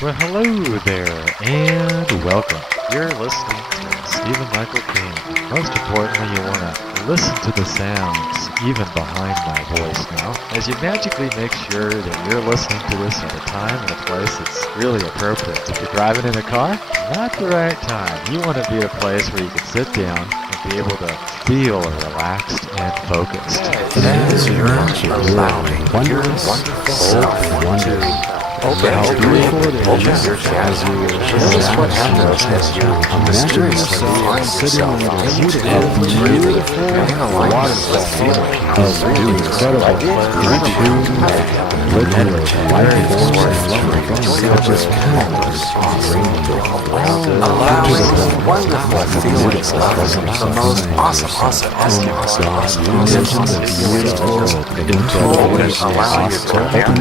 Well, hello there, and welcome. You're listening to Stephen Michael King. Most importantly, you want to listen to the sounds, even behind my voice now, as you magically make sure that you're listening to this at a time and a place that's really appropriate. If you're driving in a car, not the right time. You want to be at a place where you can sit down and be able to feel relaxed and focused. As you're allowing your wonderful self to open your chest. Notice what happens as you mysteriously find yourself into breathing in alignment with feeling of doing allowing wonderful feelings of the most awesome intentions allowing it to open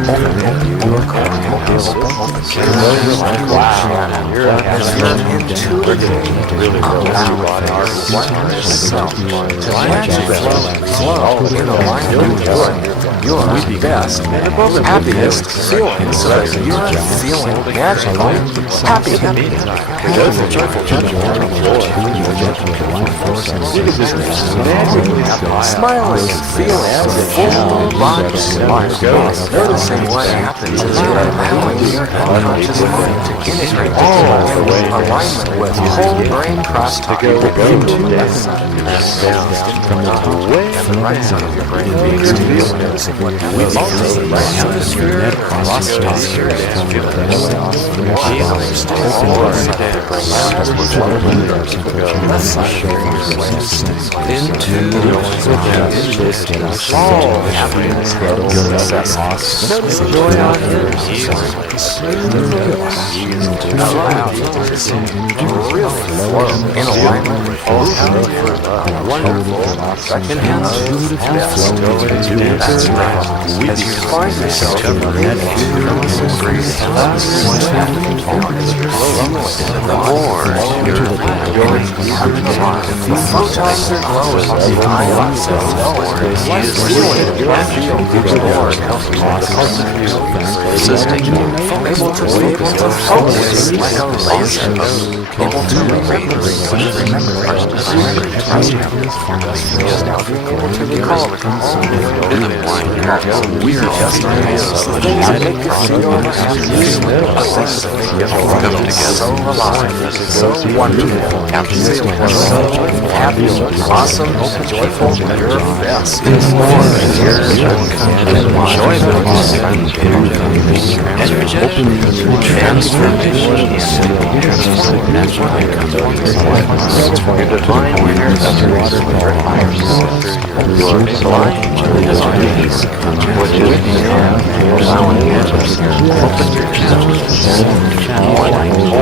your core. As you're intuitively allowing your self to magically flow in alignment with your best, happiest feeling, so that you're feeling magically happy. Those are joyful smiling and feeling full body life. Noticing what happens as you're allowing your conscious mind to integrate in alignment with whole brain cross to go into left down from the way and the right side of your brain being still. Noticing what happens the right hemisphere across your hemisphere is feeling left side of your brain into all happiness and success. Noticing joy on your allow really flow in alignment with all wonderful enhanced that's right. As you find yourself in the more you're having the photons are glowing behind yourself. He is feeling your assisting you able to focus like a laser, able to remember is now being able to recall in the mind. We're just things that make you feel so alive, so wonderful, absolutely so happy, awesome, joyful, your best. Transformation your divine winners of your higher self. Your flying is what you allowing you to open your channels. More your down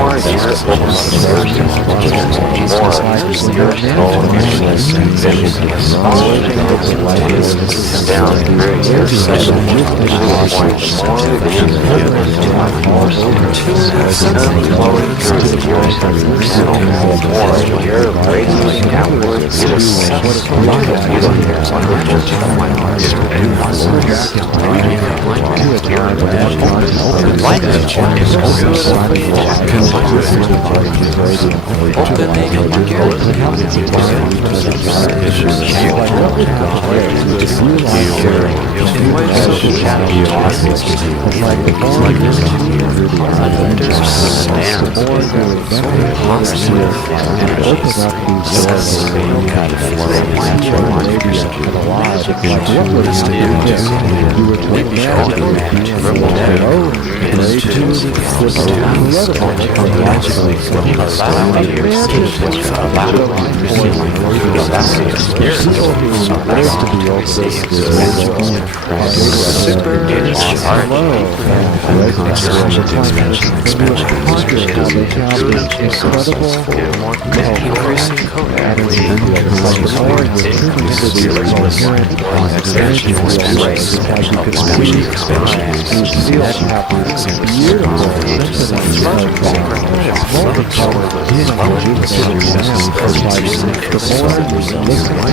your something called rejuvenate sound. It's like the more you listen to this voice, you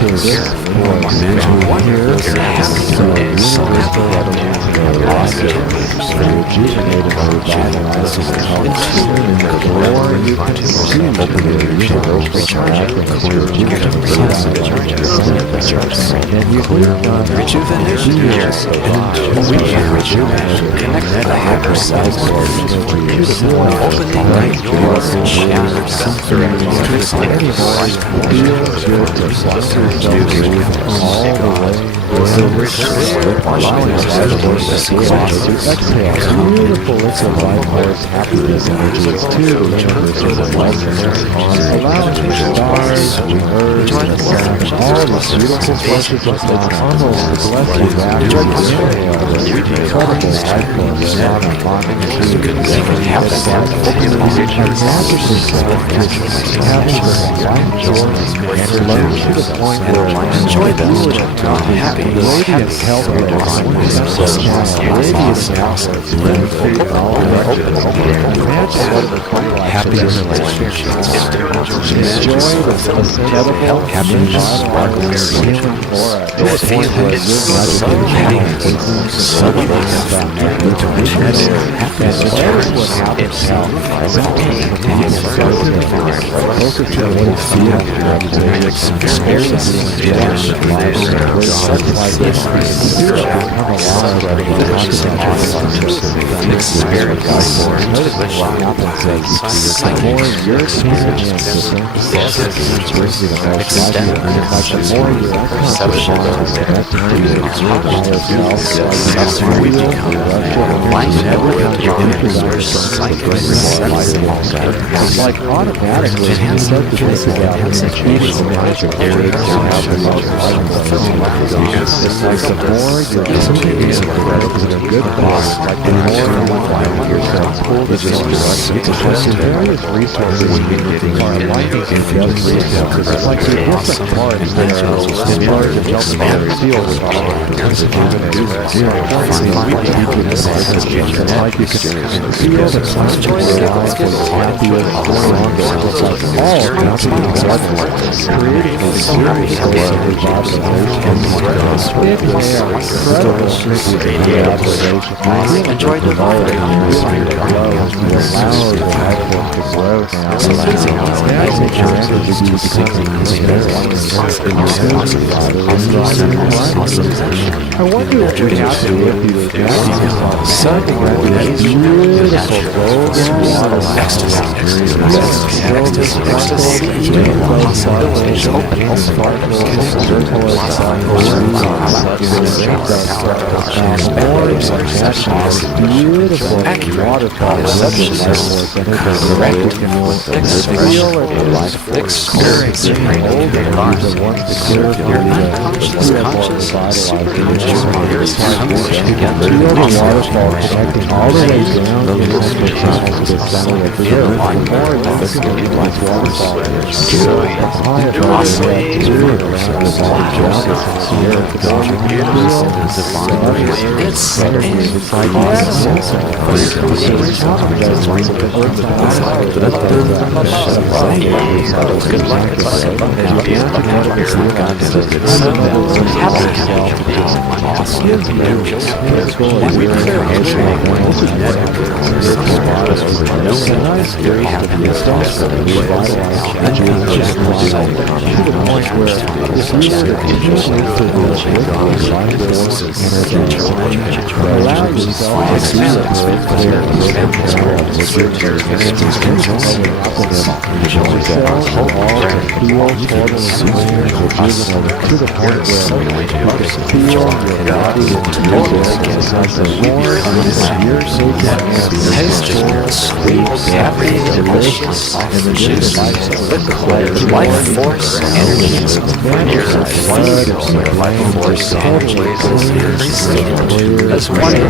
hear the universal rejuvenate and revitalize the more you can see the universal and you click on Rejuvenation here. We can rejuvenate. Connect to the higher self. Opening right doors and shatters. Increasing allowing us to exhale. Beautiful, it's a life force, happiness, energy. It's two universal allowing the stars, the earth, and the sun, all these beautiful flushes of the almost blessed back to the incredible life force, having bonding and having the life joy and learn to the point where enjoy the happy, radiant health of the radiant happy relationships. Enjoy the incredible happiness, healing aura. It's so happy. And that is what happens now. Focus on what you feel, experiencing such like this. Come along already. Experience what happens the more you're experiencing brings you the most life. The more your perception of that time you observe yourself, we become life it's like automatically you start to think about eating the magic areas it's like the more you're experiencing the growth of a good thought, like the more you find yourself pulled into the various resources are aligning together. It's like the different parts that are in charge of helping the field it's like you can feel the conscious life is happy and going on it's like all happening creating a series of enjoy the vibe allow the life to grow now take your energy to I wonder if we have to live you to something that is beautiful golden ecstasy possibilities opening beautiful waterfall experiencing your unconscious conscious waterfall connecting all the way down to the center of the earth. Life force energy life force energy as one of the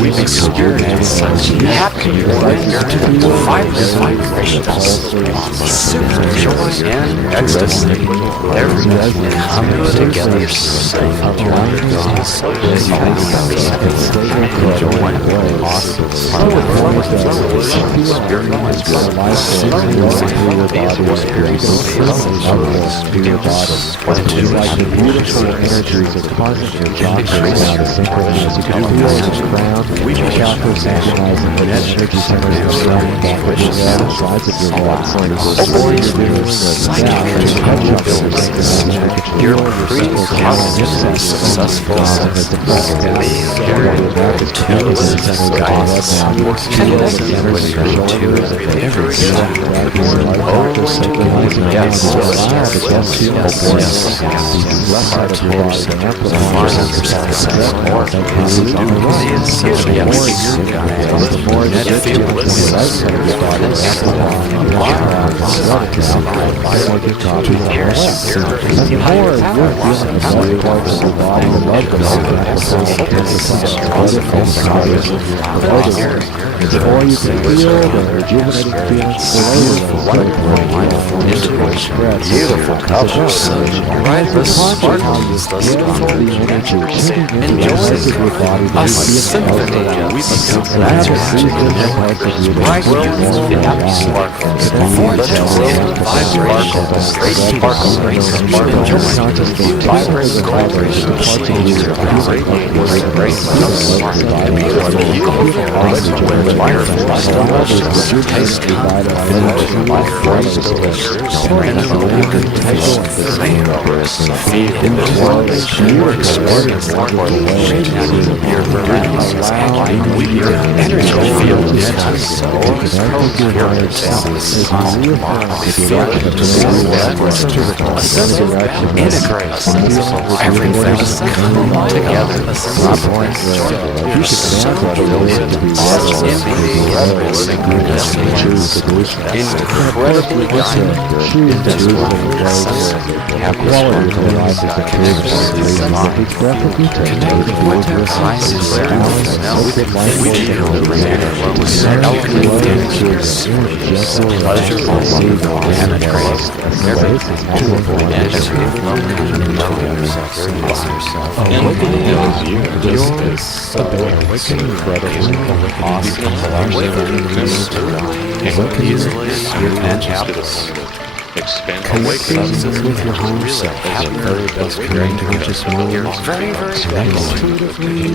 We've experienced such happy, vibrant vibrations, super joy and ecstasy. Everything coming together safely. Beautiful energies are causing your chakras now to synchronize. You can feel your ground, your chakras synchronizing with energy centers surrounding the sides of your body. So the more you're doing this now, your chakras are synchronizing. You're pre-cosmically successful as the breath counts. Your back is connected to the center of the head now. You feel the energy in your shoulders and every chakra synchronizing down to allow the best healing force to be left side of your body to amplify the more you get to the right side of your body, and the more you're feeling the other parts of your body, the blood goes the more you can feel the rejuvenating feeling beautiful colors, right? The sparkles, the energy, enjoy a symphony of bright sparkles, incredibly connecting with your home self, just more very intuitively,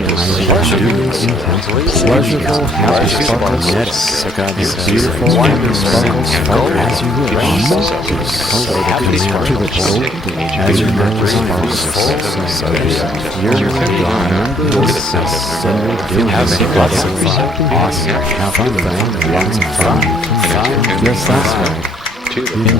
pleasurable, happy sparkles, beautiful, wonderful sparkles, as you wish, to the jolt, as your memory sparkles, you're having lots of fun, awesome, have fun, lots of fun, yes, that's right. Intuitively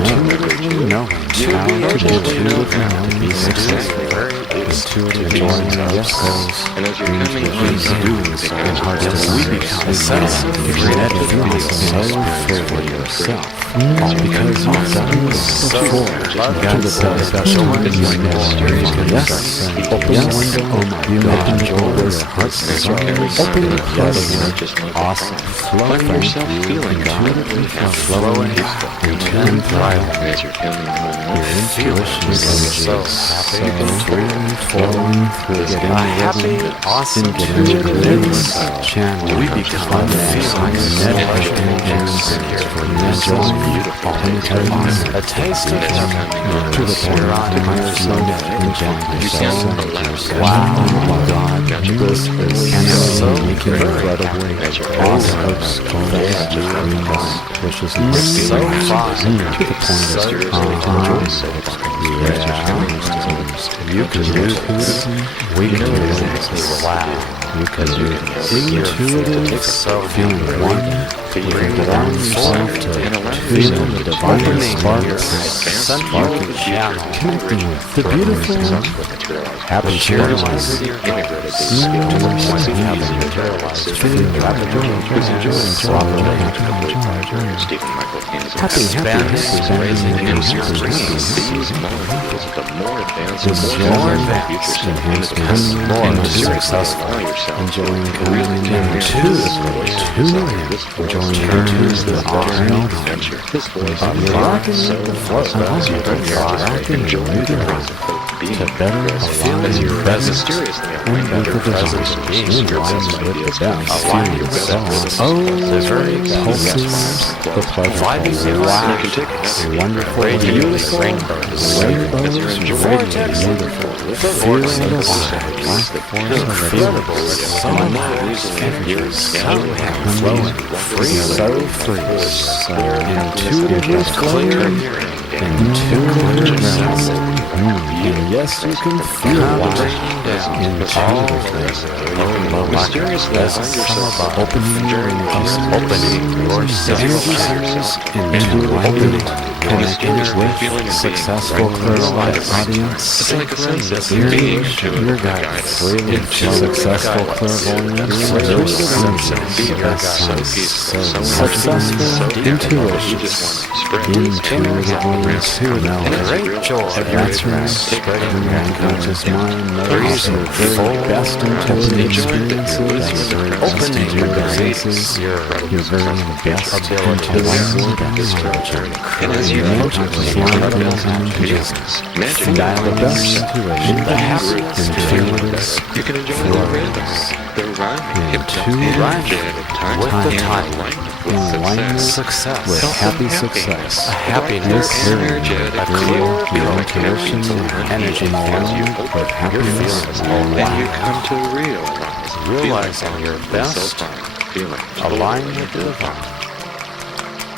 knowing how to be successful, intuitively knowing your goals, dreams, doings, and hearts to we become a sense of feeling so for yourself. Because you've done this before, God says special ones like this. Yes, open the window, you open your heart's desire, open the flooding, awesome, flowing, intuitively flowing, and thriving. Your intuition is so happy, freely flowing through a happy, awesome, intuitive channel. We become magnetic engines for natural, beautiful, a taste of to the higher side of wow, God, this is so incredibly awesome. which is so fine to the point of you can use weakness. Wow. You can intuitive, feeling one, feeling yourself to feeling the divine sparking channel, connecting with the beautiful, happy materialized, feeling happy, raising more successful, enjoying coming intuitively, enjoying the adventure, unlocking the flow, to better align as your presence and with the presence being with the best, feeling so the very pulses, the pleasure, wonderful, beautiful, rainbows, vortex, feeling the light, incredible, so flowing, so free, intuitively clear, intuitively. And yes, you can feel intuitively, mysteriously opening your energy centers, intuitively connecting with successful clairvoyant audience, your guidance, successful clairvoyance, your successful intuition, intuitively know great joy of your spreading your unconscious mind, knows your very best intuitive experiences, opening your guidances, your very best ability, and as you unconscious mind goes into business, dial the best intuition, the habits, intuitives, you can enjoy the rhythms, the rhyming, with the time, in alignment, success, with happy success, a happiness, a clear your intuition, energy alignment with happiness, then you come to realizing your best, align with the divine.